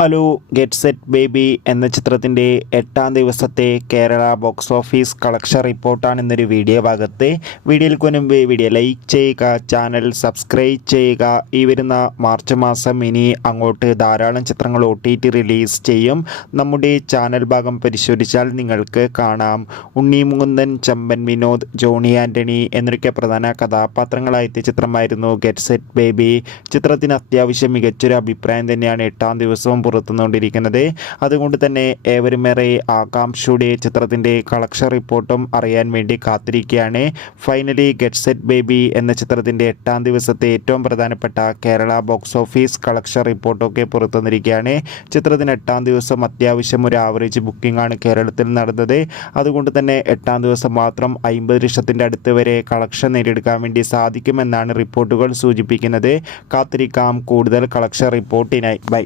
Hello get set baby എന്ന ചിത്രത്തിൻ്റെ 8-ാം ദിവസത്തെ കേരള ബോക്സ് ഓഫീസ് കളക്ഷൻ റിപ്പോർട്ടാണ് ഇന്നൊരു വീഡിയോ ഭാഗത്ത്. വീഡിയോയ്ക്ക് മുൻപ് വീഡിയോ ലൈക്ക് ചെയ്യുക, ചാനൽ സബ്സ്ക്രൈബ് ചെയ്യുക. ഈ വരുന്ന മാർച്ച് മാസം ഇനി അങ്ങോട്ട് ധാരാളം ചിത്രങ്ങൾ OTT റിലീസ് ചെയ്യും. നമ്മുടെ ചാനൽ ഭാഗം പരിശോധിച്ചാൽ നിങ്ങൾക്ക് കാണാം. ഉണ്ണി മുകുന്ദൻ, ചമ്പൻ വിനോദ്, ജോണി ആൻ്റണി എന്നൊക്കെ പ്രധാന കഥാപാത്രങ്ങളായെത്തിയ ചിത്രമായിരുന്നു ഗെറ്റ് സെറ്റ് ബേബി. ചിത്രത്തിന് അത്യാവശ്യം മികച്ചൊരു അഭിപ്രായം തന്നെയാണ് 8-ാം ദിവസവും പുറത്തുകൊണ്ടിരിക്കുന്നത്. അതുകൊണ്ട് തന്നെ ഏവരുമേറെ ആകാംക്ഷയുടെ ചിത്രത്തിൻ്റെ കളക്ഷൻ റിപ്പോർട്ടും അറിയാൻ വേണ്ടി കാത്തിരിക്കുകയാണ്. ഫൈനലി ഗെറ്റ് സെറ്റ് ബേബി എന്ന ചിത്രത്തിൻ്റെ 8-ാം ദിവസത്തെ ഏറ്റവും പ്രധാനപ്പെട്ട കേരള ബോക്സ് ഓഫീസ് കളക്ഷൻ റിപ്പോർട്ടൊക്കെ പുറത്തുവന്നിരിക്കുകയാണ്. ചിത്രത്തിന് 8-ാം ദിവസം അത്യാവശ്യം ഒരു ആവറേജ് ബുക്കിംഗ് ആണ് കേരളത്തിൽ നടന്നത്. അതുകൊണ്ട് തന്നെ 8-ാം ദിവസം മാത്രം 50 ലക്ഷത്തിൻ്റെ അടുത്ത് വരെ കളക്ഷൻ നേടിയെടുക്കാൻ വേണ്ടി സാധിക്കുമെന്നാണ് റിപ്പോർട്ടുകൾ സൂചിപ്പിക്കുന്നത്. കാത്തിരിക്കാം കൂടുതൽ കളക്ഷൻ റിപ്പോർട്ടിനായി. ബൈ.